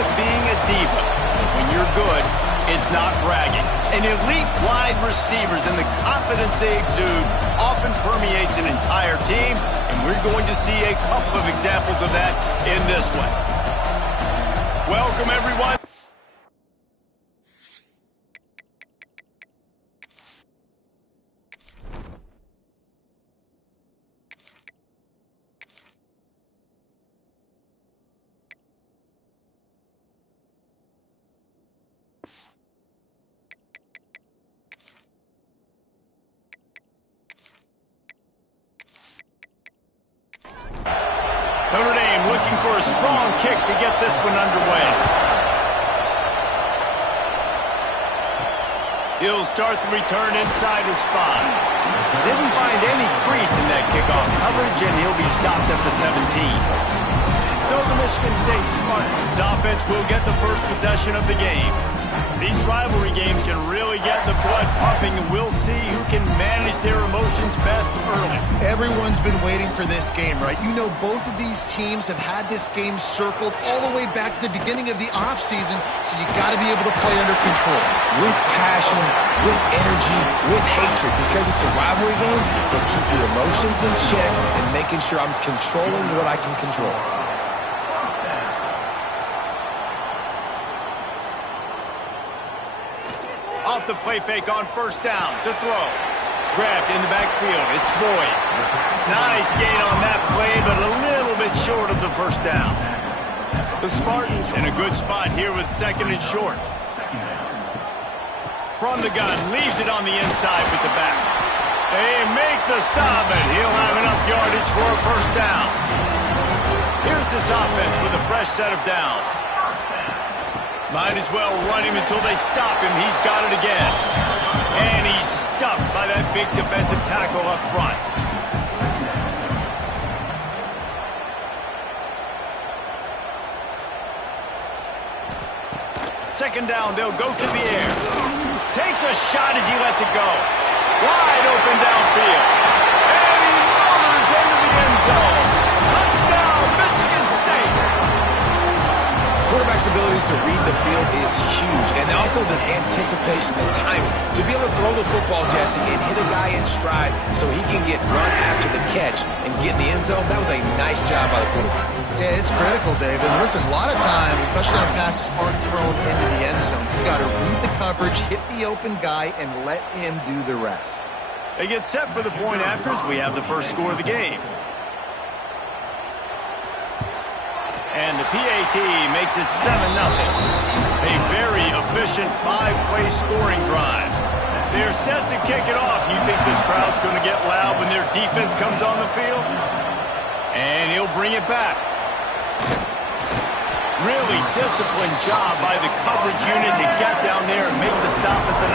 with being a diva. When you're good, it's not bragging. And elite wide receivers and the confidence they exude often permeates an entire team, and we're going to see a couple of examples of that in this one. Welcome, everyone. Notre Dame looking for a strong kick to get this one underway. He'll start the return inside his 5. Didn't find any crease in that kickoff coverage, and he'll be stopped at the 17. So the Michigan State Spartans offense will get the first possession of the game. These rivalry games can really get the blood pumping, and we'll see who can manage their emotions best early. Everyone's been waiting for this game, right? You know, both of these teams have had this game circled all the way back to the beginning of the offseason, so you got to be able to play under control. With passion, with energy, with hatred, because it's a rivalry game, but keep your emotions in check and making sure I'm controlling what I can control. Off the play fake on first down to throw. Grabbed in the backfield. It's Boyd. Nice gain on that play, but a little bit short of the first down. The Spartans in a good spot here with second and short. From the gun, leaves it on the inside with the back. They make the stop, and he'll have enough yardage for a first down. Here's this offense with a fresh set of downs. Might as well run him until they stop him. He's got it again. And he's stuffed by that big defensive tackle up front. Second down, they'll go to the air. Takes a shot as he lets it go. Wide open downfield. And he rollers into the end zone. Touchdown, Michigan State. Quarterback's abilities to read the field is huge, and also the anticipation, the timing. To be able to throw the football, Jesse, and hit a guy in stride so he can get run after the catch and get in the end zone, that was a nice job by the quarterback. Yeah, it's critical, David. Listen, a lot of times, touchdown passes aren't thrown into the end zone. You got to read the coverage, hit the open guy, and let him do the rest. They get set for the point after as we have the first score of the game. And the PAT makes it 7-0. A very efficient 5-play scoring drive. They're set to kick it off. You think this crowd's going to get loud when their defense comes on the field? And he'll bring it back. Really disciplined job by the coverage unit to get down there and make the stop at the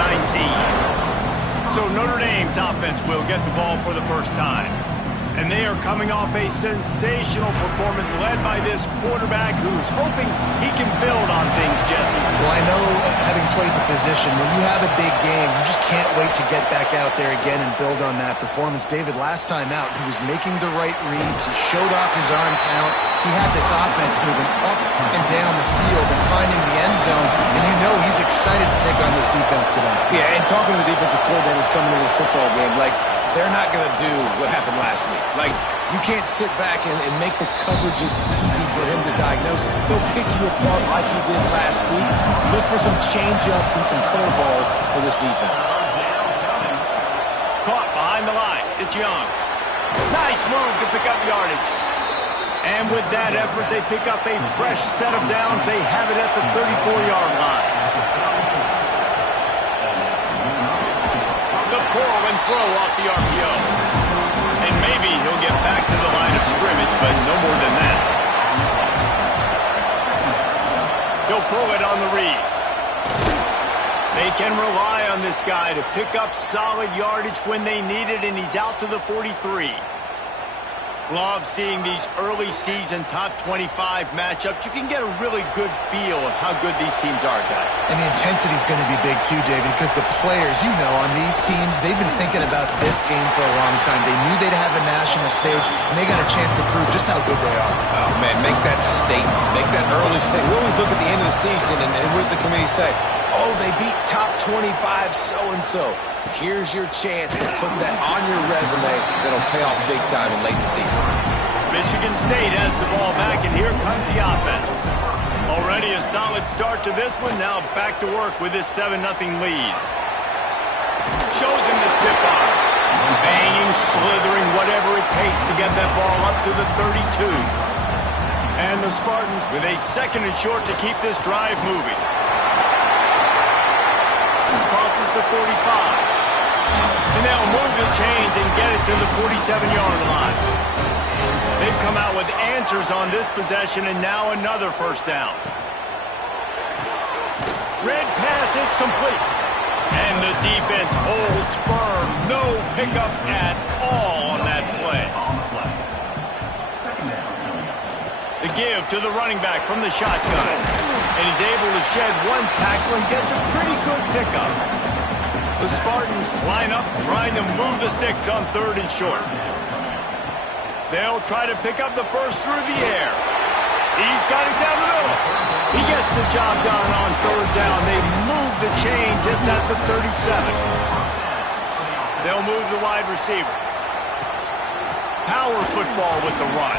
19. So Notre Dame's offense will get the ball for the first time. And they are coming off a sensational performance led by this quarterback who's hoping he can build on things, Jesse. Well, I know, having played the position, when you have a big game, you just can't wait to get back out there again and build on that performance. David, last time out, he was making the right reads. He showed off his arm talent. He had this offense moving up and down the field and finding the end zone. And you know he's excited to take on this defense today. Yeah, and talking to the defensive coordinators coming to this football game, like, they're not going to do what happened last week. Like, you can't sit back and make the coverages easy for him to diagnose. They'll pick you apart like he did last week. Look for some change-ups and some curveballs for this defense. Caught behind the line. It's Young. Nice move to pick up yardage. And with that effort, they pick up a fresh set of downs. They have it at the 34-yard line. The pull and throw off the RPO. And maybe he'll get back to the line of scrimmage, but no more than that. He'll pull it on the read. They can rely on this guy to pick up solid yardage when they need it, and he's out to the 43. Love seeing these early season top 25 matchups. You can get a really good feel of how good these teams are, guys. And the intensity is going to be big too, David, because the players, you know, on these teams, they've been thinking about this game for a long time. They knew they'd have a national stage, and they got a chance to prove just how good they are. Oh, man, make that statement. Make that early statement. We always look at the end of the season, and what does the committee say? Oh, they beat top 25 so-and-so. Here's your chance to put that on your resume that'll pay off big time in late in the season. Michigan State has the ball back, and here comes the offense. Already a solid start to this one. Now back to work with this 7-0 lead. Shows him the stiff arm. Banging, slithering, whatever it takes to get that ball up to the 32. And the Spartans with a 2nd and short to keep this drive moving. Crosses the 45. And they'll move the chains and get it to the 47-yard line. They've come out with answers on this possession, and now another first down. Red pass, it's complete. And the defense holds firm. No pickup at all on that play. The give to the running back from the shotgun. And he's able to shed one tackle and gets a pretty good pickup. The Spartans line up trying to move the sticks on 3rd and short. They'll try to pick up the first through the air. He's got it down the middle. He gets the job done on 3rd down. They move the chains. It's at the 37. They'll move the wide receiver. Power football with the run.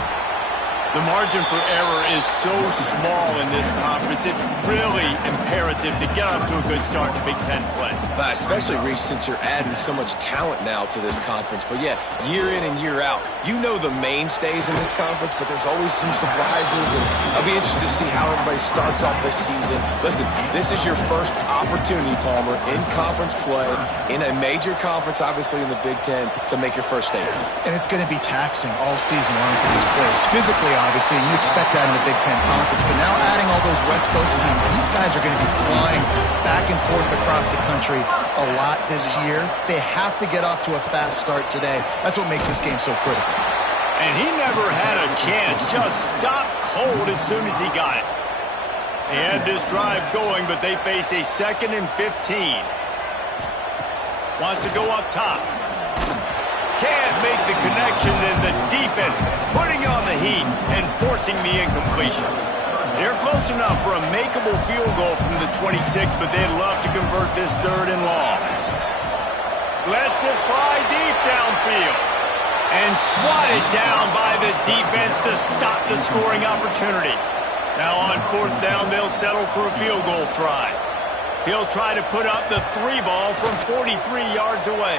The margin for error is so small in this conference. It's really imperative to get up to a good start in Big Ten play. Especially, Reese, since you're adding so much talent now to this conference. But, yeah, year in and year out, you know the mainstays in this conference, but there's always some surprises. And I'll be interested to see how everybody starts off this season. Listen, this is your first opportunity, Palmer, in conference play, in a major conference, obviously in the Big Ten, to make your first statement. And it's going to be taxing all season long for these players. Physically, obviously, and you expect that in the Big Ten Conference. But now adding all those West Coast teams, these guys are going to be flying back and forth across the country a lot this year. They have to get off to a fast start today. That's what makes this game so critical. And he never had a chance. Just stopped cold as soon as he got it. They had this drive going, but they face a 2nd and 15. Wants to go up top. Can't make the connection, and the defense putting on the heat and forcing the incompletion. They're close enough for a makeable field goal from the 26, but they'd love to convert this 3rd and long. Lets it fly deep downfield. And swatted down by the defense to stop the scoring opportunity. Now on 4th down, they'll settle for a field goal try. He'll try to put up the 3 ball from 43 yards away.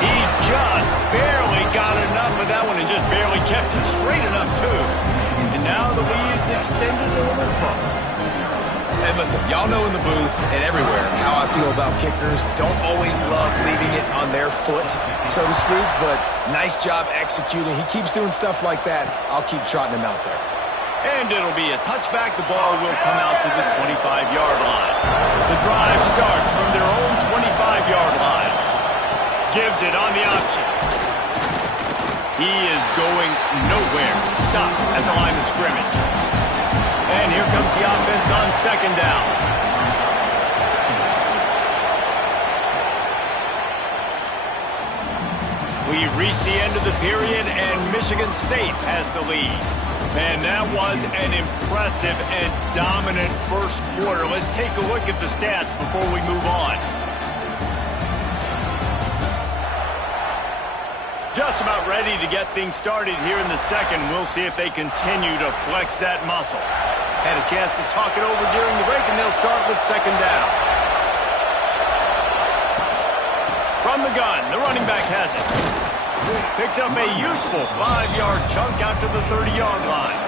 He just barely got enough of that one and just barely kept it straight enough, too. And now the lead is extended a little further. And listen, y'all know in the booth and everywhere how I feel about kickers. Don't always love leaving it on their foot, so to speak, but nice job executing. He keeps doing stuff like that. I'll keep trotting him out there. And it'll be a touchback. The ball will come out to the 25-yard line. The drive starts from their own 25-yard line. Gives it on the option. He is going nowhere. Stop at the line of scrimmage. And here comes the offense on 2nd down. We've reached the end of the period, and Michigan State has the lead. Man, that was an impressive and dominant first quarter. Let's take a look at the stats before we move on. Just about ready to get things started here in the second. We'll see if they continue to flex that muscle. Had a chance to talk it over during the break, and they'll start with 2nd down. From the gun, the running back has it. Picks up a useful 5-yard chunk out to the 30-yard line.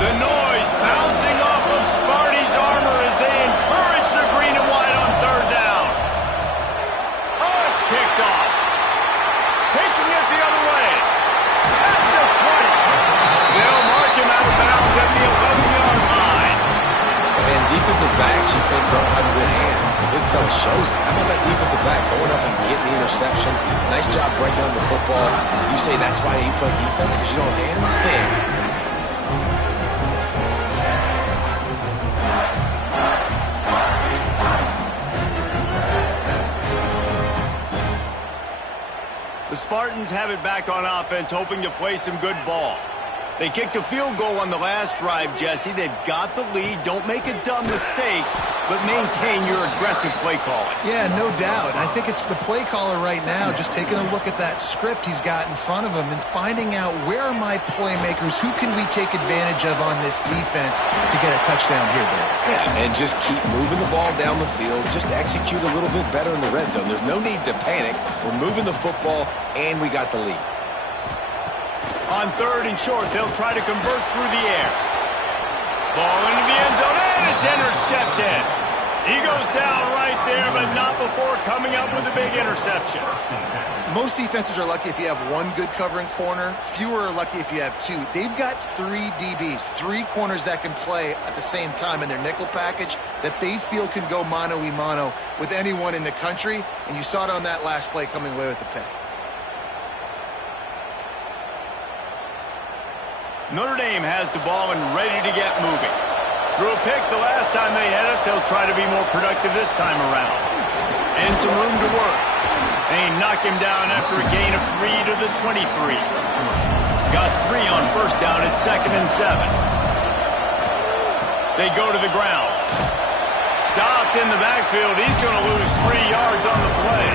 The noise bouncing off of Sparty's armor as they encourage the green and white on 3rd down. Oh, it's picked off. Taking it the other way. At the 20. They'll mark him out of bounds at the 11-yard line. And defensive backs, you think, don't have good hands. The big fella shows it. How about that defensive back going up and getting the interception? Nice job breaking on the football. You say that's why you play defense, because you don't have hands? Man. The Spartans have it back on offense, hoping to play some good ball. They kicked a field goal on the last drive, Jesse. They've got the lead. Don't make a dumb mistake, but maintain your aggressive play calling. Yeah, no doubt. I think it's the play caller right now just taking a look at that script he's got in front of him and finding out where are my playmakers, who can we take advantage of on this defense to get a touchdown here, Dave. Yeah, and just keep moving the ball down the field. Just execute a little bit better in the red zone. There's no need to panic. We're moving the football, and we got the lead. On 3rd and short, they'll try to convert through the air. Ball into the end zone, and it's intercepted. He goes down right there, but not before coming up with a big interception. Most defenses are lucky if you have one good covering corner. Fewer are lucky if you have two. They've got 3 DBs, 3 corners that can play at the same time in their nickel package that they feel can go mano-a-mano with anyone in the country, and you saw it on that last play coming away with the pick. Notre Dame has the ball and ready to get moving. Threw a pick the last time they had it. They'll try to be more productive this time around. And some room to work. They knock him down after a gain of 3 to the 23. Got 3 on 1st down at 2nd and 7. They go to the ground. Stopped in the backfield. He's going to lose 3 yards on the play.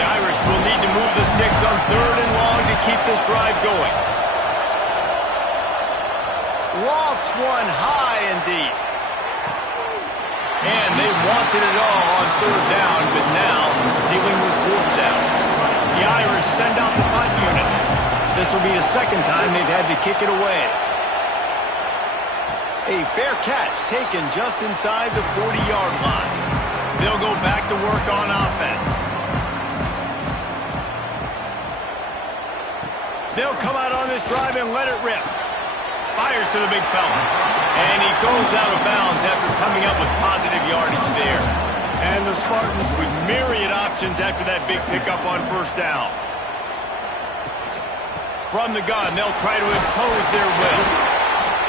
The Irish will need to move the sticks on 3rd and long to keep this drive going. Lofts one high and deep. And they wanted it all on 3rd down, but now dealing with 4th down. The Irish send out the punt unit. This will be the 2nd time they've had to kick it away. A fair catch taken just inside the 40-yard line. They'll go back to work on offense. They'll come out on this drive and let it rip. Fires to the big fella. And he goes out of bounds after coming up with positive yardage there. And the Spartans with myriad options after that big pickup on 1st down. From the gun, they'll try to impose their will.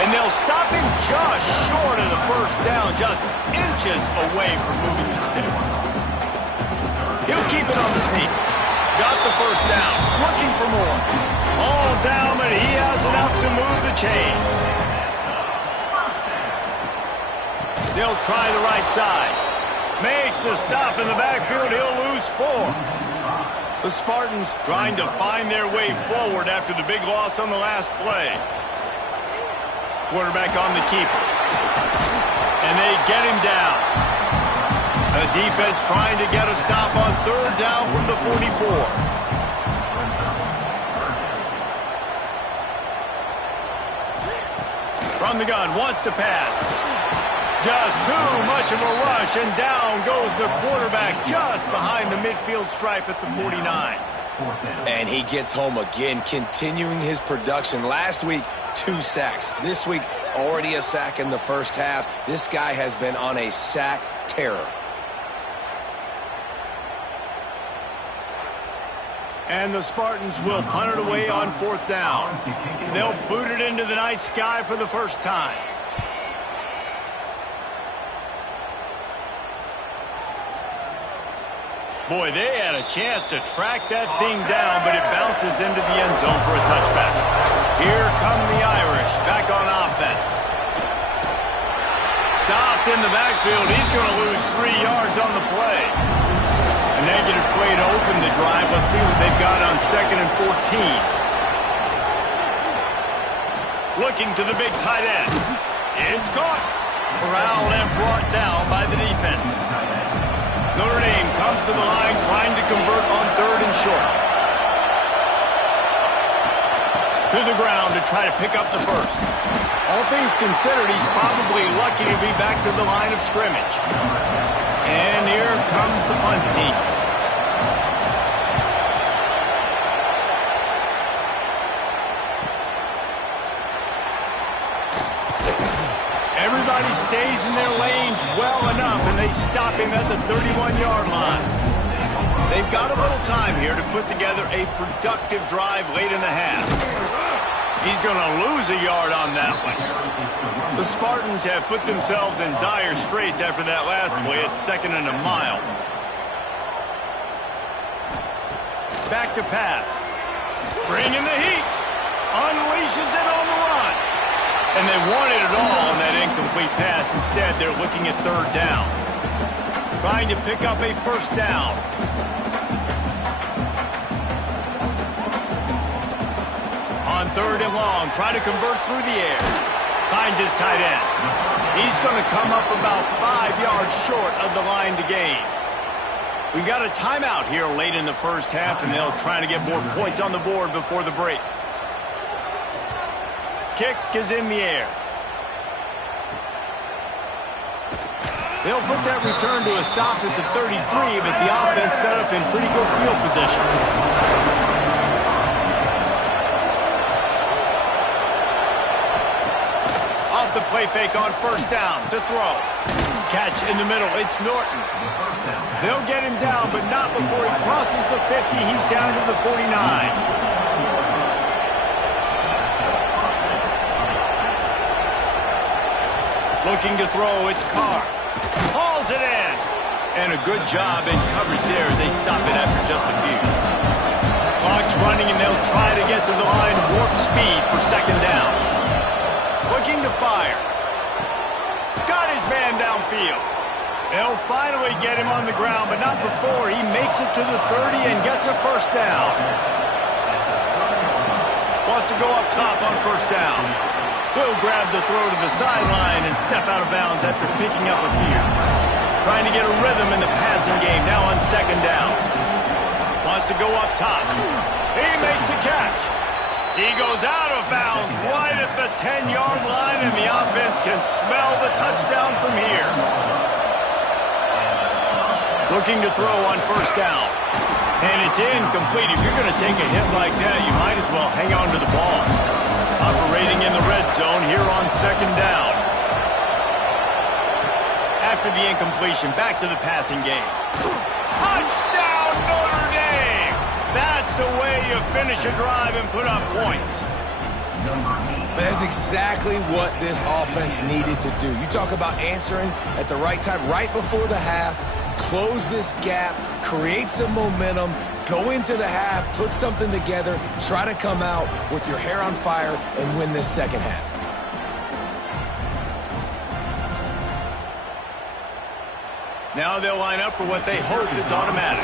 And they'll stop him just short of the 1st down, just inches away from moving the sticks. He'll keep it on the sneak. Got the 1st down, looking for more. All down, but he has enough to move the chains. They'll try the right side. Makes a stop in the backfield. He'll lose 4. The Spartans trying to find their way forward after the big loss on the last play. Quarterback on the keeper. And they get him down. The defense trying to get a stop on 3rd down from the 44. From the gun, wants to pass. Just too much of a rush, and down goes the quarterback just behind the midfield stripe at the 49. And he gets home again, continuing his production. Last week, 2 sacks. This week, already a sack in the 1st half. This guy has been on a sack terror. And the Spartans will punt it away on 4th down. They'll boot it into the night sky for the 1st time. Boy, they had a chance to track that thing down, but it bounces into the end zone for a touchback. Here come the Irish back on offense. Stopped in the backfield. He's going to lose 3 yards on the play. A negative play to open the drive. Let's see what they've got on 2nd and 14. Looking to the big tight end. It's caught. Corralled and brought down by the defense. Notre Dame comes to the line trying to convert on 3rd and short. To the ground to try to pick up the 1st. All things considered, he's probably lucky to be back to the line of scrimmage. And here comes the punt team. Everybody stays in their lanes well enough, and they stop him at the 31-yard line. They've got a little time here to put together a productive drive late in the half. He's going to lose a yard on that one. The Spartans have put themselves in dire straits after that last play at 2nd and a mile. Back to pass. Bringing the heat. Unleashes it on the run. And they wanted it all on that incomplete pass. Instead, they're looking at third down. Trying to pick up a first down. On third and long, trying to convert through the air. Finds his tight end. He's going to come up about 5 yards short of the line to gain. We've got a timeout here late in the first half, and they'll try to get more points on the board before the break. Kick is in the air. They'll put that return to a stop at the 33, but the offense set up in pretty good field position. Off the play fake on first down to throw. Catch in the middle. It's Norton. They'll get him down, but not before he crosses the 50. He's down to the 49. Looking to throw, it's Carr. Hauls it in. And a good job in coverage there as they stop it after just a few. Clock's running, and they'll try to get to the line warp speed for second down. Looking to fire. Got his man downfield. They'll finally get him on the ground, but not before he makes it to the 30 and gets a first down. Wants to go up top on first down. Will grab the throw to the sideline and step out of bounds after picking up a few. Trying to get a rhythm in the passing game now on second down. Wants to go up top. He makes a catch. He goes out of bounds right at the 10-yard line, and the offense can smell the touchdown from here. Looking to throw on first down. And it's incomplete. If you're going to take a hit like that, you might as well hang on to the ball. Operating in the red zone here on second down. After the incompletion, back to the passing game. Touchdown, Notre Dame! That's the way you finish a drive and put up points. That's exactly what this offense needed to do. You talk about answering at the right time, right before the half, close this gap, create some momentum, go into the half, put something together, try to come out with your hair on fire and win this second half. Now they'll line up for what they hope is automatic.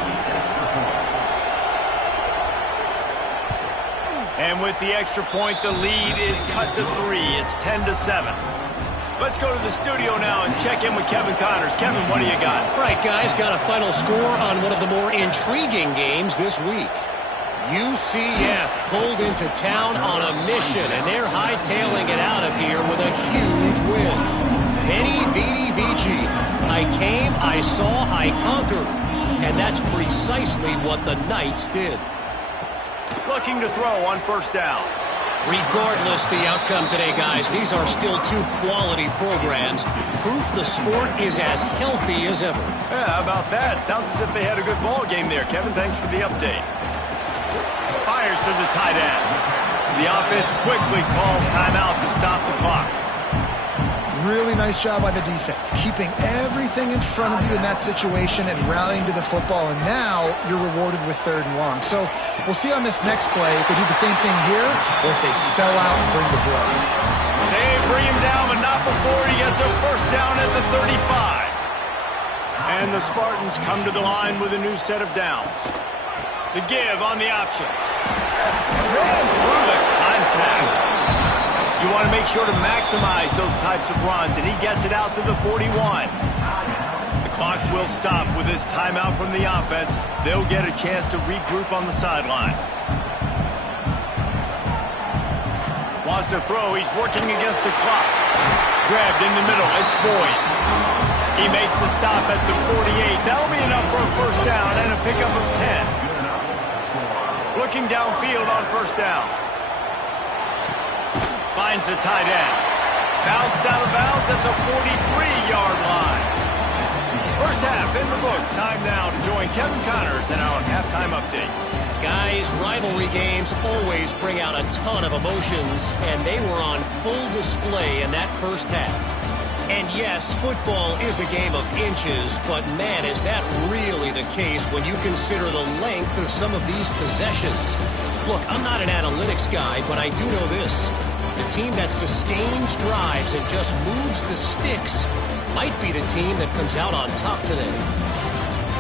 And with the extra point, the lead is cut to 3. It's 10-7. Let's go to the studio now and check in with Kevin Connors. Kevin, what do you got? Right, guys, got a final score on one of the more intriguing games this week. UCF pulled into town on a mission, and they're hightailing it out of here with a huge win. Veni, Vidi, Vici. I came, I saw, I conquered. And that's precisely what the Knights did. Looking to throw on first down. Regardless the outcome today, guys, these are still two quality programs. Proof the sport is as healthy as ever. Yeah, how about that? Sounds as if they had a good ball game there. Kevin, thanks for the update. Fires to the tight end. The offense quickly calls timeout to stop the clock. Really nice job by the defense, keeping everything in front of you in that situation and rallying to the football, and now you're rewarded with third and long. So we'll see on this next play if they do the same thing here or if they sell out and bring the blitz. They bring him down, but not before he gets a first down at the 35. And the Spartans come to the line with a new set of downs. The give on the option. Ran through the contact. You want to make sure to maximize those types of runs, and he gets it out to the 41. The clock will stop with this timeout from the offense. They'll get a chance to regroup on the sideline. Wants to throw. He's working against the clock. Grabbed in the middle. It's Boyd. He makes the stop at the 48. That'll be enough for a first down and a pickup of 10. Looking downfield on first down. Finds the tight end. Bounced out of bounds at the 43-yard line. First half in the books. Time now to join Kevin Connors in our halftime update. Guys, rivalry games always bring out a ton of emotions, and they were on full display in that first half. And yes, football is a game of inches, but man, is that really the case when you consider the length of some of these possessions. Look, I'm not an analytics guy, but I do know this. The team that sustains drives and just moves the sticks might be the team that comes out on top today.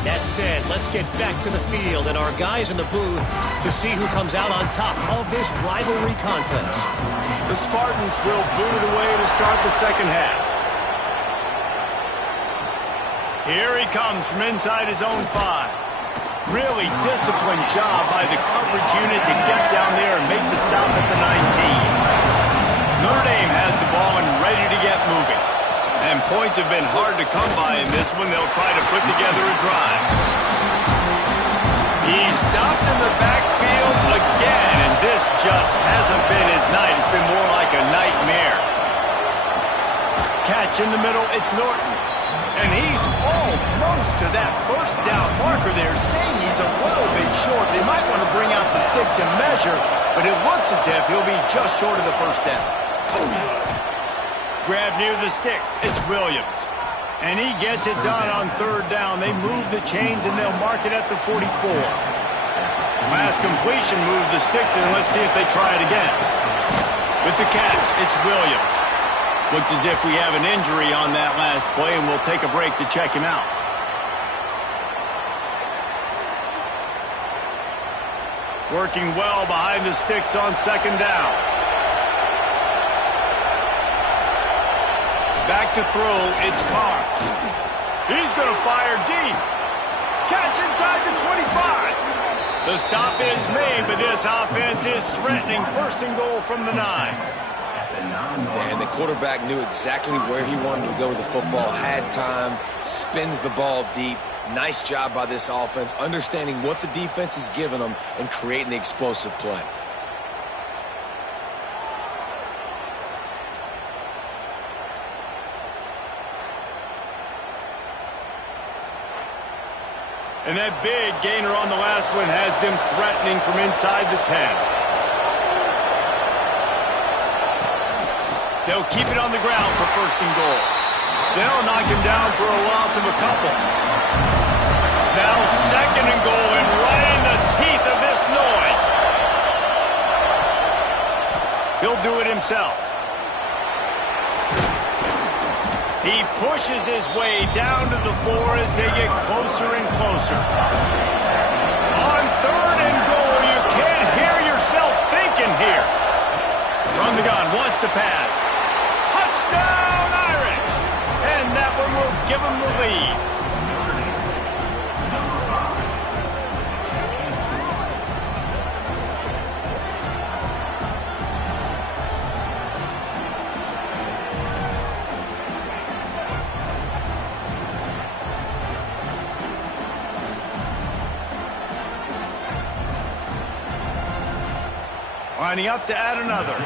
That said, let's get back to the field and our guys in the booth to see who comes out on top of this rivalry contest. The Spartans will boot it away to start the second half. Here he comes from inside his own 5. Really disciplined job by the coverage unit to get down there and make the stop at the 19. Notre Dame has the ball and ready to get moving. And points have been hard to come by in this one. They'll try to put together a drive. He's stopped in the backfield again, and this just hasn't been his night. It's been more like a nightmare. Catch in the middle, it's Norton. And he's almost to that first down marker there, saying he's a little bit short. They might want to bring out the sticks and measure, but it looks as if he'll be just short of the first down. Grab near the sticks. It's Williams. And he gets it done on third down. They move the chains, and they'll mark it at the 44. Last completion moved the sticks, and let's see if they try it again. With the catch, it's Williams. Looks as if we have an injury on that last play, and we'll take a break to check him out. Working well behind the sticks on second down. Back to throw, it's Carr. He's going to fire deep. Catch inside the 25. The stop is made, but this offense is threatening first and goal from the 9. And the quarterback knew exactly where he wanted to go with the football, had time, spins the ball deep. Nice job by this offense, understanding what the defense is giving them and creating the explosive play. And that big gainer on the last one has them threatening from inside the 10. They'll keep it on the ground for first and goal. They'll knock him down for a loss of a couple. Now second and goal, and right in the teeth of this noise. He'll do it himself. He pushes his way down to the 4 as they get closer and closer. On third and goal, you can't hear yourself thinking here. From the gun, wants to pass. Touchdown, Irish! And that one will give him the lead. Lining up to add another.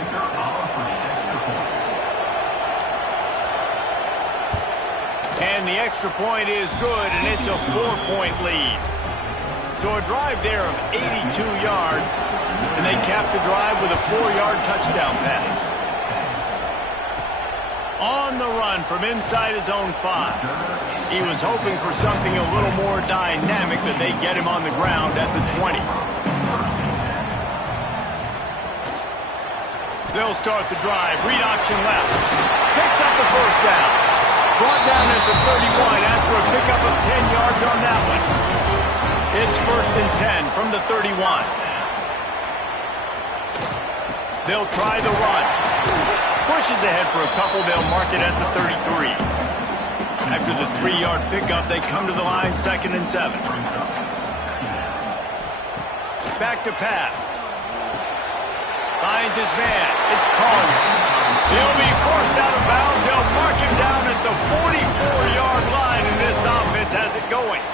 And the extra point is good, and it's a 4-point lead. So a drive there of 82 yards, and they cap the drive with a 4-yard touchdown pass. On the run from inside his own 5. He was hoping for something a little more dynamic, but they get him on the ground at the 20. They'll start the drive. Read option left. Picks up the first down. Brought down at the 31 after a pickup of 10 yards on that one. It's first and 10 from the 31. They'll try the run. Pushes ahead for a couple. They'll mark it at the 33. After the 3-yard pickup, they come to the line, second and 7. Back to pass. Finds his man. It's Collier. He'll be forced out of bounds. They'll mark him down at the 44-yard line, and this offense has it going.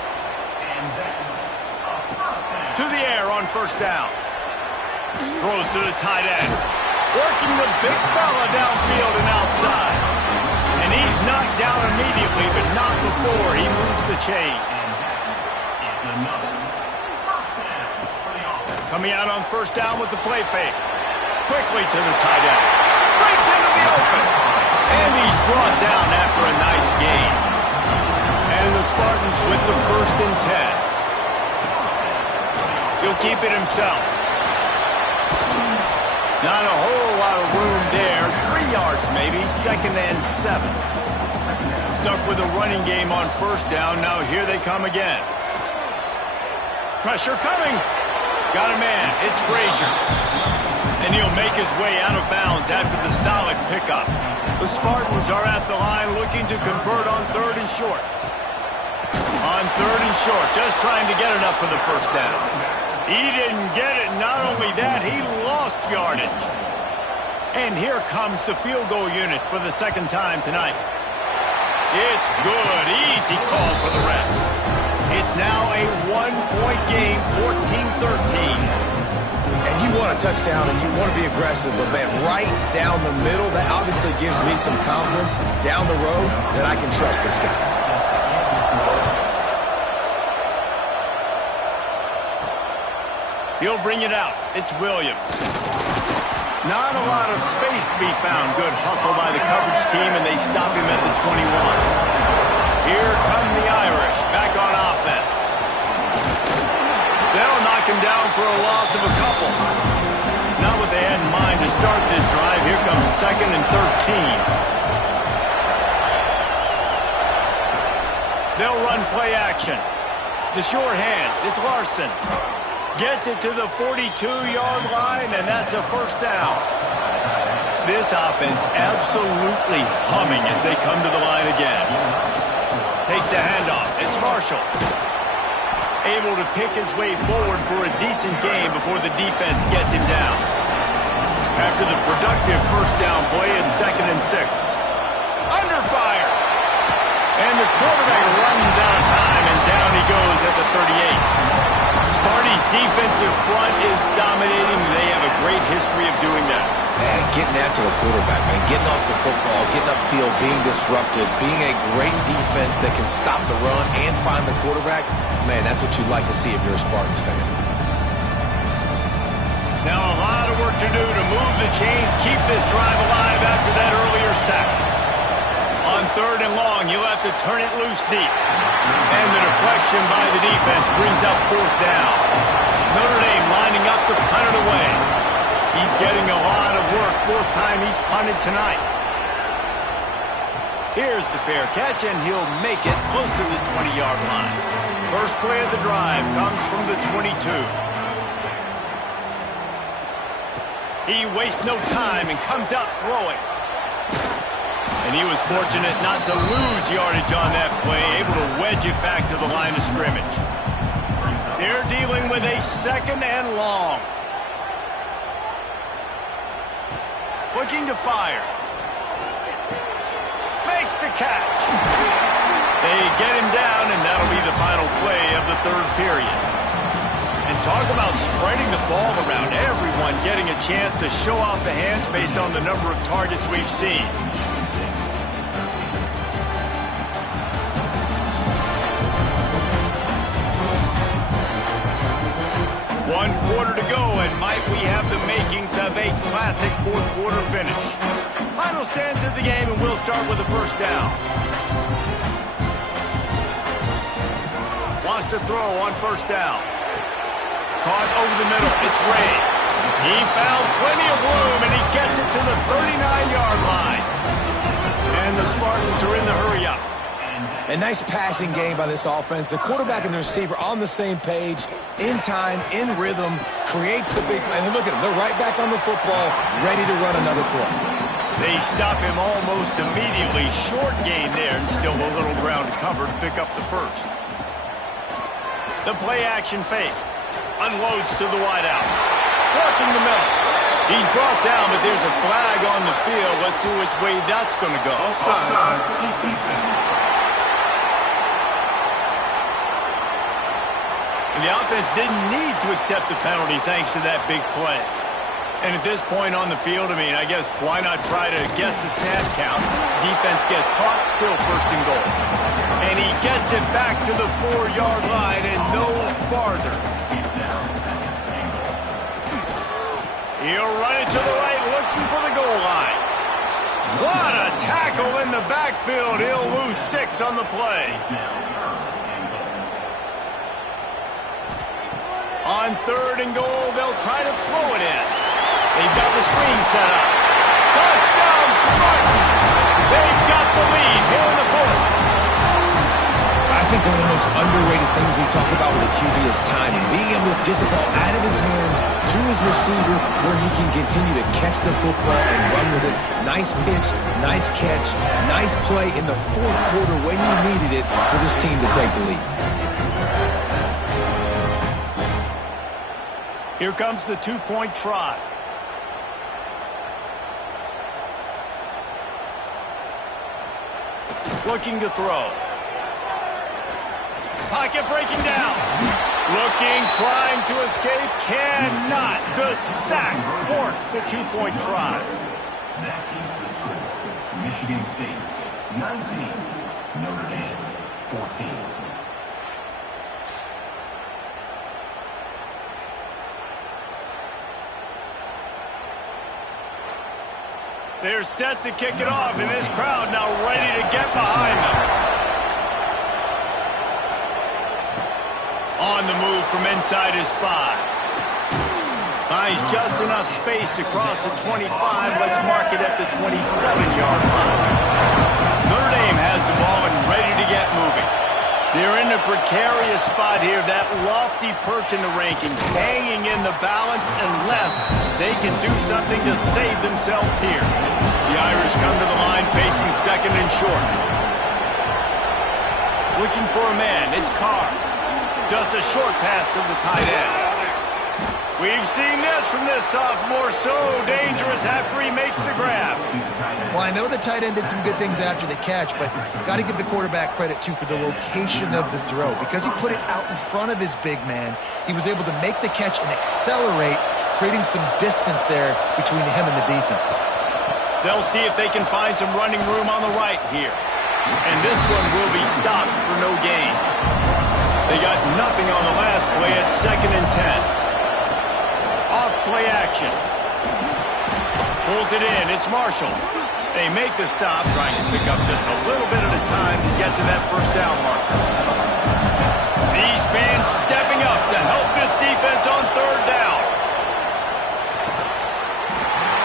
To the air on first down. Throws to the tight end. Working the big fella downfield and outside. And he's knocked down immediately, but not before he moves the chains. Coming out on first down with the play fake. Quickly to the tight end. Breaks into the open. And he's brought down after a with the 1st and 10. He'll keep it himself. Not a whole lot of room there. 3 yards maybe. 2nd and 7. Stuck with a running game on 1st down. Now here they come again. Pressure coming. Got a man. It's Frazier. And he'll make his way out of bounds after the solid pickup. The Spartans are at the line looking to convert on 3rd and short. On 3rd and short, just trying to get enough for the 1st down. He didn't get it. Not only that, he lost yardage. And here comes the field goal unit for the 2nd time tonight. It's good. Easy call for the refs. It's now a 1-point game, 14-13. And you want a touchdown and you want to be aggressive, but man, right down the middle, that obviously gives me some confidence down the road that I can trust this guy. He'll bring it out. It's Williams. Not a lot of space to be found. Good hustle by the coverage team, and they stop him at the 21. Here come the Irish, back on offense. They'll knock him down for a loss of a couple. Not what they had in mind to start this drive. Here comes 2nd and 13. They'll run play action. The sure hands. It's Larson. Gets it to the 42-yard line, and that's a 1st down. This offense absolutely humming as they come to the line again. Takes the handoff. It's Marshall. Able to pick his way forward for a decent game before the defense gets him down. After the productive 1st down play, it's 2nd and 6. Under fire. And the quarterback runs out of time, and down he goes at the 38. Sparty's defensive front is dominating. They have a great history of doing that. Man, getting after the quarterback, man, getting off the football, getting upfield, being disruptive, being a great defense that can stop the run and find the quarterback, man, that's what you'd like to see if you're a Spartans fan. Now a lot of work to do to move the chains, keep this drive alive after that earlier sack. On 3rd and long, you'll have to turn it loose deep. And the deflection by the defense brings up 4th down. Notre Dame lining up to punt it away. He's getting a lot of work. 4th time he's punted tonight. Here's the fair catch, and he'll make it close to the 20-yard line. First play of the drive comes from the 22. He wastes no time and comes out throwing. And he was fortunate not to lose yardage on that play, able to wedge it back to the line of scrimmage. They're dealing with a 2nd and long. Looking to fire. Makes the catch. They get him down, and that'll be the final play of the 3rd period. And talk about spreading the ball around. Everyone getting a chance to show off the hands based on the number of targets we've seen. One quarter to go, and might we have the makings of a classic 4th quarter finish. Final stands of the game, and we'll start with the 1st down. Wants to throw on 1st down. Caught over the middle. It's Ray. He found plenty of room, and he gets it to the 39-yard line. And the Spartans are in the hurry-up. A nice passing game by this offense. The quarterback and the receiver on the same page, in time, in rhythm, creates the big play. And look at them. They're right back on the football, ready to run another play. They stop him almost immediately. Short gain there, and still a little ground to cover to pick up the 1st. The play action fake. Unloads to the wideout. Walking the middle. He's brought down, but there's a flag on the field. Let's see which way that's going to go. And the offense didn't need to accept the penalty thanks to that big play. And at this point on the field, I mean, I guess why not try to guess the snap count? Defense gets caught, still 1st and goal. And he gets it back to the 4-yard line and no farther. He'll run it to the right, looking for the goal line. What a tackle in the backfield. He'll lose 6 on the play. On 3rd and goal, they'll try to throw it in. They've got the screen set up. Touchdown, Spartans! They've got the lead here in the 4th. I think one of the most underrated things we talk about with a QB is timing. Being able to get the ball out of his hands to his receiver where he can continue to catch the football and run with it. Nice pitch, nice catch, nice play in the 4th quarter when you needed it for this team to take the lead. Here comes the 2-point try. Looking to throw. Pocket breaking down. Looking, trying to escape. Cannot. The sack thwarts the 2-point try. That keeps the score. Michigan State, 19. Notre Dame, 14. They're set to kick it off, and this crowd now ready to get behind them. On the move from inside his 5. Finds just enough space to cross the 25. Let's mark it at the 27-yard line. Notre Dame has the ball and ready to get moving. They're in a precarious spot here, that lofty perch in the rankings, hanging in the balance unless they can do something to save themselves here. The Irish come to the line facing 2nd and short. Looking for a man, it's Carr. Just a short pass to the tight end. We've seen this from this sophomore, so dangerous after he makes the grab. Well, I know the tight end did some good things after the catch, but got to give the quarterback credit, too, for the location of the throw. Because he put it out in front of his big man, he was able to make the catch and accelerate, creating some distance there between him and the defense. They'll see if they can find some running room on the right here. And this one will be stopped for no gain. They got nothing on the last play at 2nd and 10. Off play action. Pulls it in. It's Marshall. They make the stop, trying to pick up just a little bit at a time to get to that 1st down marker. These fans stepping up to help this defense on 3rd down.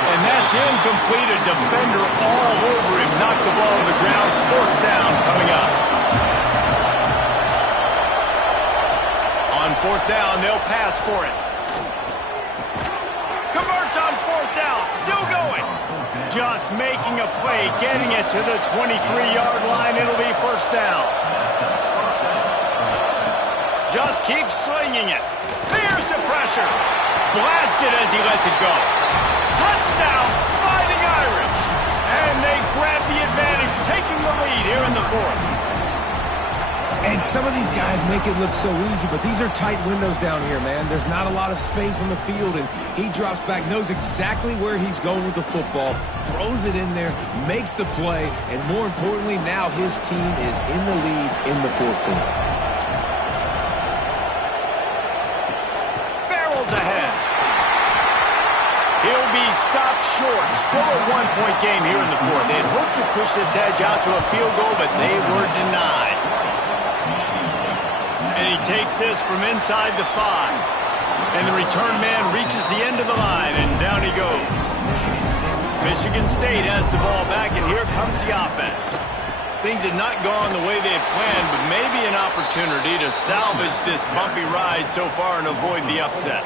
And that's incomplete. A defender all over him. Knocked the ball to the ground. 4th down coming up. On 4th down, they'll pass for it. Converts on 4th down. Still going. Just making a play. Getting it to the 23-yard line. It'll be 1st down. Just keeps slinging it. Fears the pressure. Blasted as he lets it go. Touchdown, Fighting Irish. And they grab the advantage, taking the lead here in the 4th. And some of these guys make it look so easy, but these are tight windows down here, man. There's not a lot of space on the field, and he drops back, knows exactly where he's going with the football, throws it in there, makes the play, and more importantly, now his team is in the lead in the 4th quarter. Barrels ahead. He'll be stopped short. Still a 1-point game here in the 4th. They had hoped to push this edge out to a field goal, but they were denied. And he takes this from inside the 5. And the return man reaches the end of the line, and down he goes. Michigan State has the ball back, and here comes the offense. Things had not gone the way they had planned, but maybe an opportunity to salvage this bumpy ride so far and avoid the upset.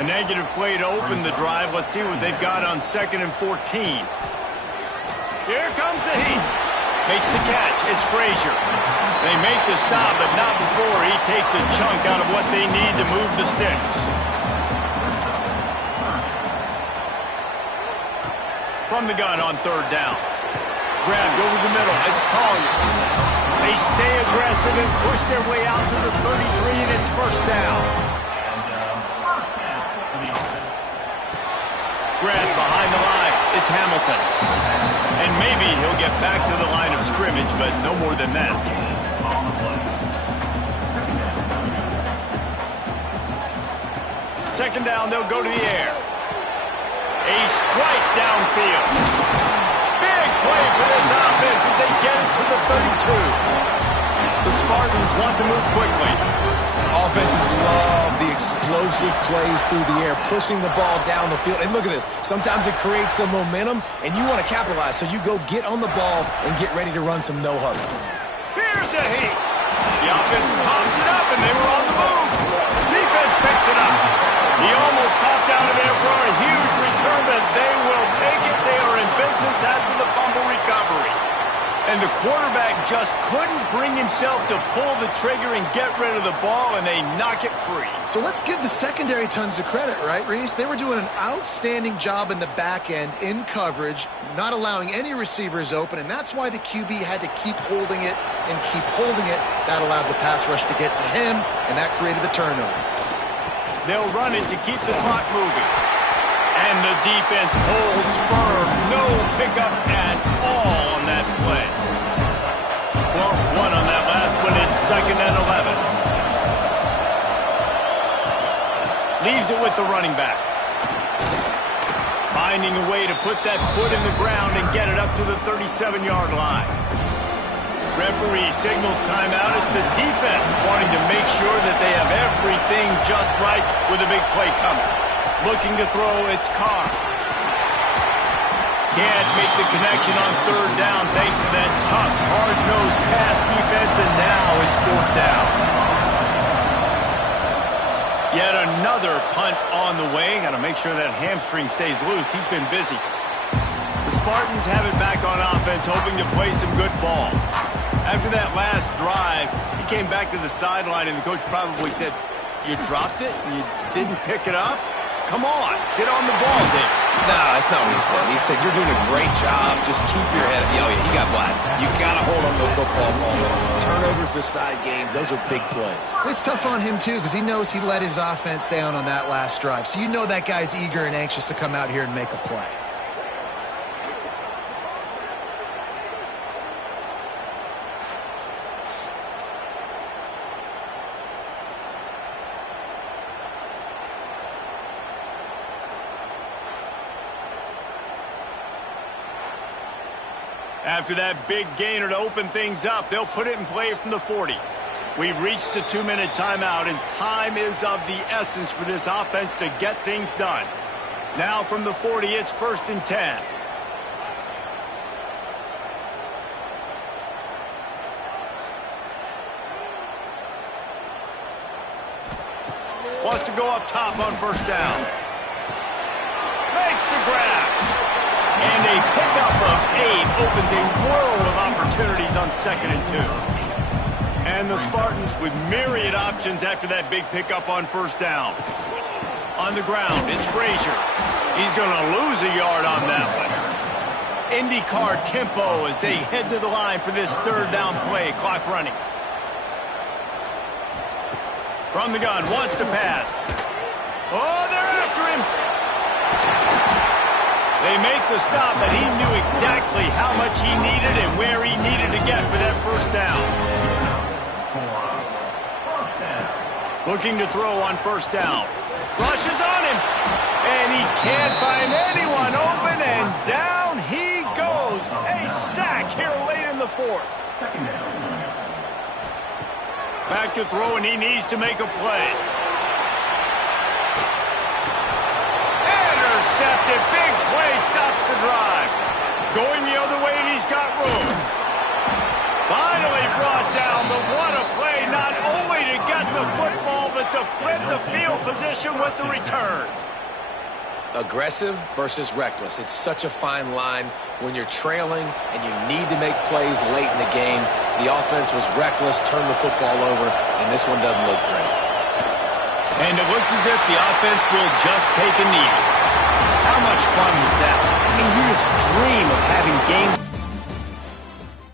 A negative play to open the drive. Let's see what they've got on 2nd and 14. Here comes the heat. Makes the catch. It's Frazier. They make the stop, but not before he takes a chunk out of what they need to move the sticks. From the gun on 3rd down. Grabbed over the middle. It's Collier. They stay aggressive and push their way out to the 33, and it's 1st down. Grabbed behind the line. It's Hamilton. And maybe he'll get back to the line of scrimmage, but no more than that. 2nd down, they'll go to the air. A strike downfield. Big play for this offense as they get it to the 32. The Spartans want to move quickly. Offenses love the explosive plays through the air, pushing the ball down the field. And look at this. Sometimes it creates some momentum, and you want to capitalize, so you go get on the ball and get ready to run some no-huddle. Here's a heat. The offense pops it up, and they were on the move. Defense picks it up. He almost popped out of there for a huge return, but they will take it. They are in business after the fumble recovery. And the quarterback just couldn't bring himself to pull the trigger and get rid of the ball, and they knock it free. So let's give the secondary tons of credit, right, Reese? They were doing an outstanding job in the back end, in coverage, not allowing any receivers open, and that's why the QB had to keep holding it and keep holding it. That allowed the pass rush to get to him, and that created the turnover. They'll run it to keep the clock moving. And the defense holds firm. No pickup at all on that play. Lost one on that last one. It's 2nd and 11. Leaves it with the running back. Finding a way to put that foot in the ground and get it up to the 37-yard line. Referee signals timeout. It's the defense wanting to make sure that they have everything just right with a big play coming. Looking to throw, it's Carr. Can't make the connection on 3rd down thanks to that tough, hard-nosed pass defense, and now it's 4th down. Yet another punt on the way. Got to make sure that hamstring stays loose. He's been busy. The Spartans have it back on offense, hoping to play some good ball. After that last drive, he came back to the sideline, and the coach probably said, "You dropped it? You didn't pick it up? Come on, get on the ball, Dave." No, that's not what he said. He said, "You're doing a great job. Just keep your head up." Oh, yeah, he got blasted. You got to hold on to the football ball. Turnovers decide games. Those are big plays. It's tough on him, too, because he knows he let his offense down on that last drive. So you know that guy's eager and anxious to come out here and make a play. After that big gainer to open things up, they'll put it in play from the 40. We've reached the 2-minute timeout, and time is of the essence for this offense to get things done. Now from the 40, it's 1st and 10. Wants to go up top on 1st down. Makes the grab. And a pickup of 8 opens a world of opportunities on 2nd and 2. And the Spartans with myriad options after that big pickup on 1st down. On the ground, it's Frazier. He's going to lose a yard on that one. IndyCar tempo as they head to the line for this 3rd down play. Clock running. From the gun, wants to pass. Oh, they're after him. They make the stop, but he knew exactly how much he needed and where he needed to get for that 1st down. Looking to throw on 1st down. Rushes on him. And he can't find anyone open, and down he goes. A sack here late in the 4th. Back to throw, and he needs to make a play. Intercepted. Big play stops the drive. Going the other way, and he's got room. Finally brought down, but what a play. Not only to get the football, but to flip the field position with the return. Aggressive versus reckless. It's such a fine line when you're trailing and you need to make plays late in the game. The offense was reckless, turned the football over, and this one doesn't look great. And it looks as if the offense will just take a knee. How much fun was that? I mean, you just dream of having games.